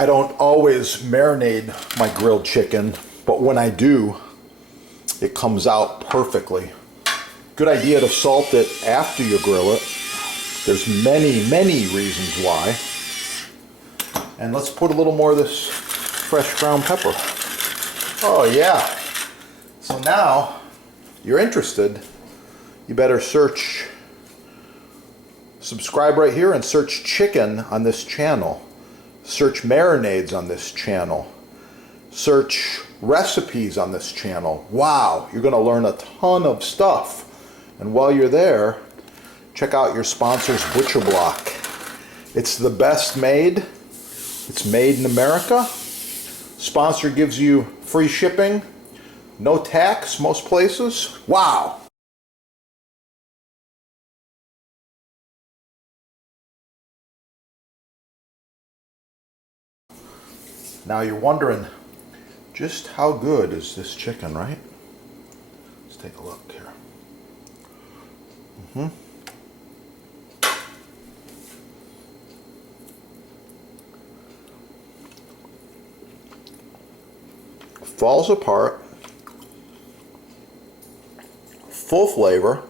I don't always marinate my grilled chicken, but when I do, it comes out perfectly. Good idea to salt it after you grill it. There's many, many reasons why. And let's put a little more of this fresh ground pepper. Oh yeah. So now you're interested, you better subscribe right here and search chicken on this channel. Search marinades on this channel. Search recipes on this channel. Wow, you're going to learn a ton of stuff. And while you're there, check out your sponsor's Butcher Block. It's the best made. It's made in America. Sponsor gives you free shipping, no tax most places. Wow. Now you're wondering, just how good is this chicken, right? Let's take a look here. Falls apart, full flavor,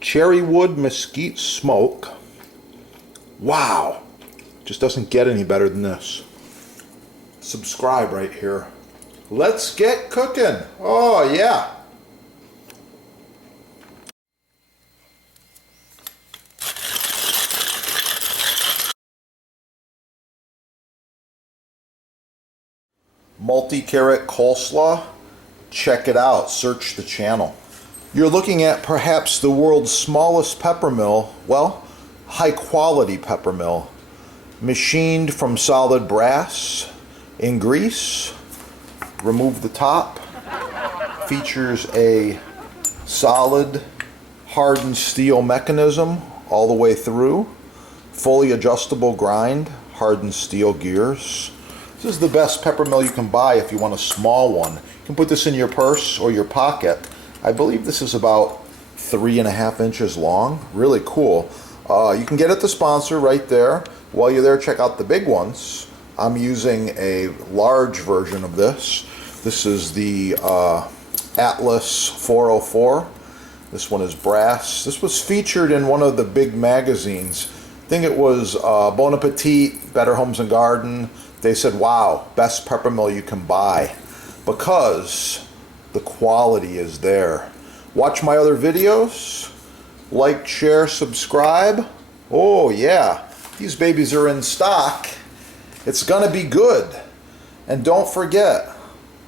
cherry wood mesquite smoke. Wow, just doesn't get any better than this. Subscribe right here. Let's get cooking. Oh yeah. Multi-carrot coleslaw, check it out, search the channel. You're looking at perhaps the world's smallest pepper mill, well, high quality pepper mill, machined from solid brass in Greece. Remove the top, features a solid hardened steel mechanism all the way through, fully adjustable grind, hardened steel gears. This is the best pepper mill you can buy if you want a small one. You can put this in your purse or your pocket. I believe this is about 3.5 inches long. Really cool. You can get it to sponsor right there. While you're there, check out the big ones. I'm using a large version of this. This is the Atlas 404. This one is brass. This was featured in one of the big magazines. I think it was Bon Appetit, Better Homes and Garden. They said, wow, best pepper mill you can buy, because the quality is there. Watch my other videos, like, share, subscribe. Oh yeah, these babies are in stock. It's gonna be good. And don't forget,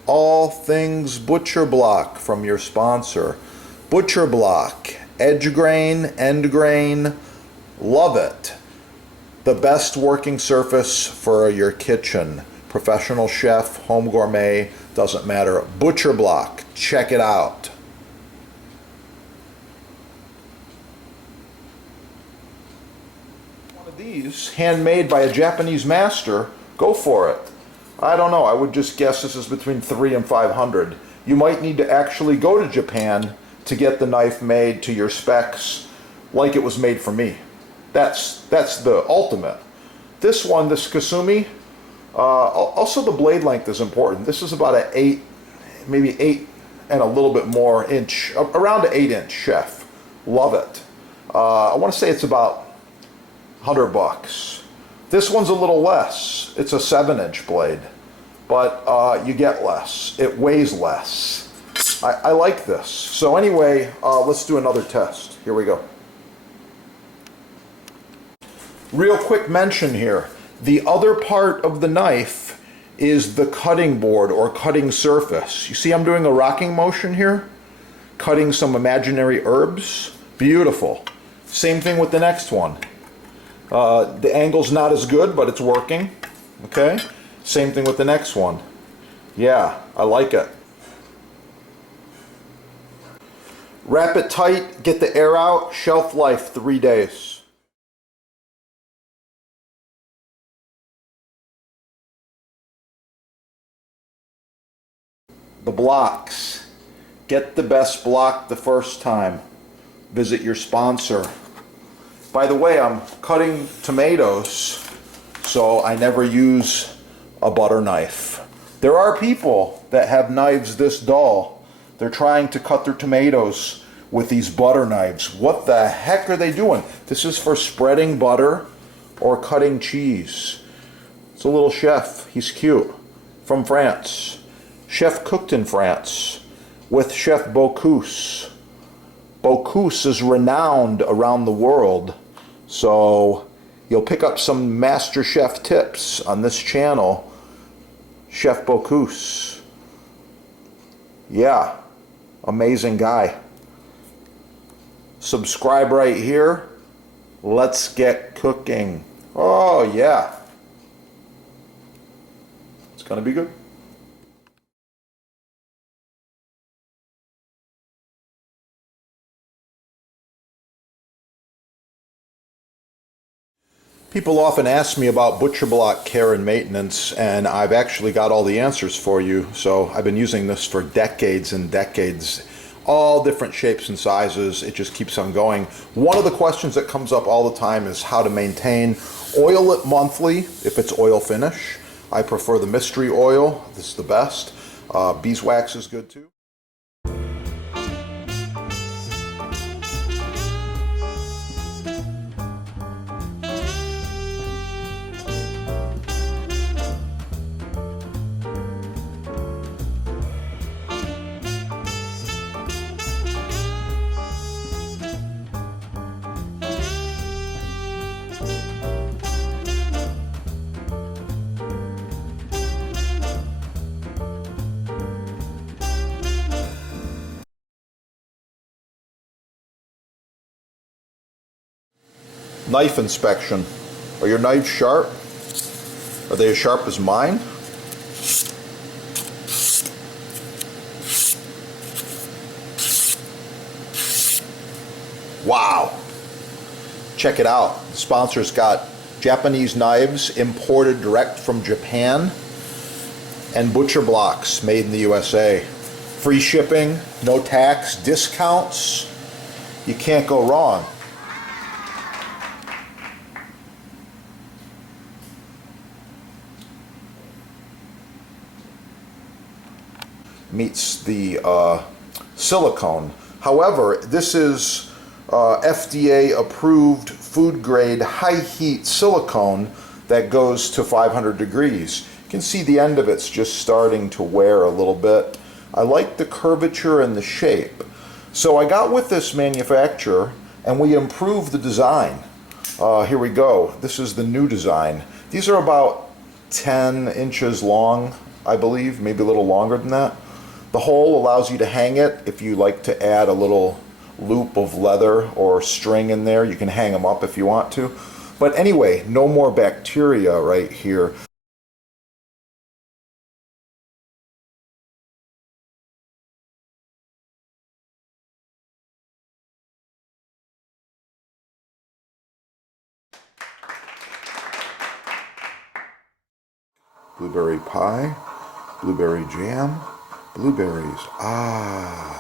all things Butcher Block from your sponsor. Butcher Block, edge grain, end grain, love it. The best working surface for your kitchen. Professional chef, home gourmet, doesn't matter. Butcher Block, check it out. One of these, handmade by a Japanese master, go for it. I don't know, I would just guess this is between $300 and $500. You might need to actually go to Japan to get the knife made to your specs like it was made for me. That's the ultimate. This one, this Kasumi, also the blade length is important. This is about an 8, maybe 8 and a little bit more inch, around an 8-inch chef. Love it. I want to say it's about $100. This one's a little less. It's a 7-inch blade, but you get less. It weighs less. I like this. So anyway, let's do another test. Here we go. Real quick mention here, the other part of the knife is the cutting board or cutting surface. You see I'm doing a rocking motion here? Cutting some imaginary herbs. Beautiful. Same thing with the next one. The angle's not as good, but it's working. Okay? Same thing with the next one. Yeah, I like it. Wrap it tight, get the air out, shelf life 3 days. The blocks. Get the best block the first time. Visit your sponsor. By the way, I'm cutting tomatoes, so I never use a butter knife. There are people that have knives this dull. They're trying to cut their tomatoes with these butter knives. What the heck are they doing? This is for spreading butter or cutting cheese. It's a little chef. He's cute. From France. Chef cooked in France with Chef Bocuse. Bocuse is renowned around the world, so you'll pick up some master chef tips on this channel. Chef Bocuse. Yeah, amazing guy. Subscribe right here. Let's get cooking. Oh yeah. It's gonna be good. People often ask me about butcher block care and maintenance, and I've actually got all the answers for you. So I've been using this for decades and decades, all different shapes and sizes. It just keeps on going. One of the questions that comes up all the time is how to maintain. Oil it monthly if it's oil finish. I prefer the mystery oil. This is the best. Beeswax is good too. Knife inspection. Are your knives sharp? Are they as sharp as mine? Wow. Check it out. The sponsor's got Japanese knives imported direct from Japan and butcher blocks made in the USA. Free shipping, no tax, discounts. You can't go wrong. Meets the silicone. However, this is FDA approved food grade high heat silicone that goes to 500 degrees. You can see the end of it's just starting to wear a little bit. I like the curvature and the shape. So I got with this manufacturer and we improved the design. Here we go. This is the new design. These are about 10 inches long, I believe, maybe a little longer than that. The hole allows you to hang it. If you like to add a little loop of leather or string in there, you can hang them up if you want to. But anyway, no more bacteria right here. Blueberry pie, blueberry jam, blueberries. Ah.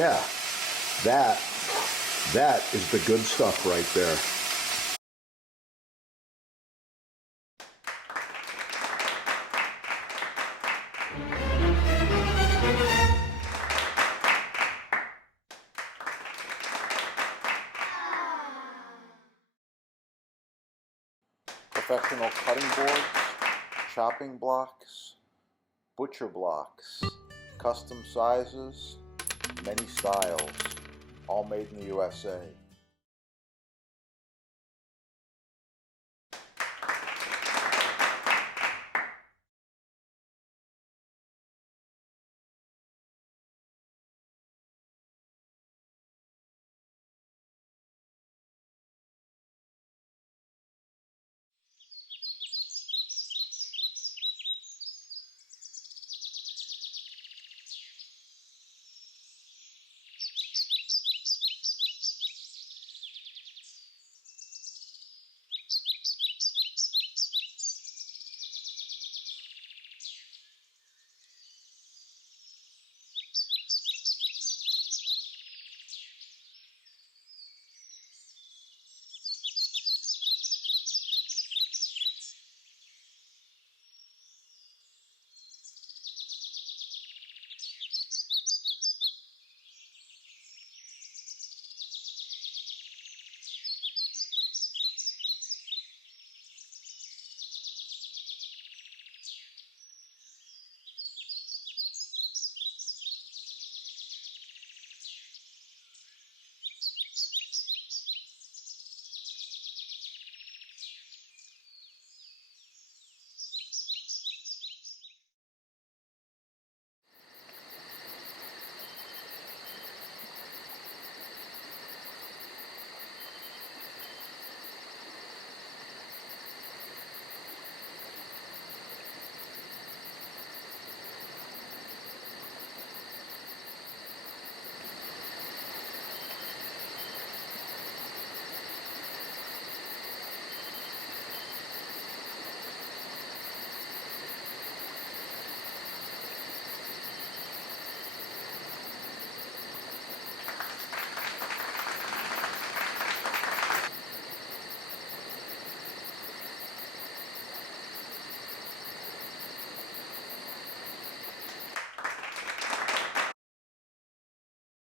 Yeah, that is the good stuff right there. Professional cutting boards, chopping blocks, butcher blocks, custom sizes, many styles, all made in the USA.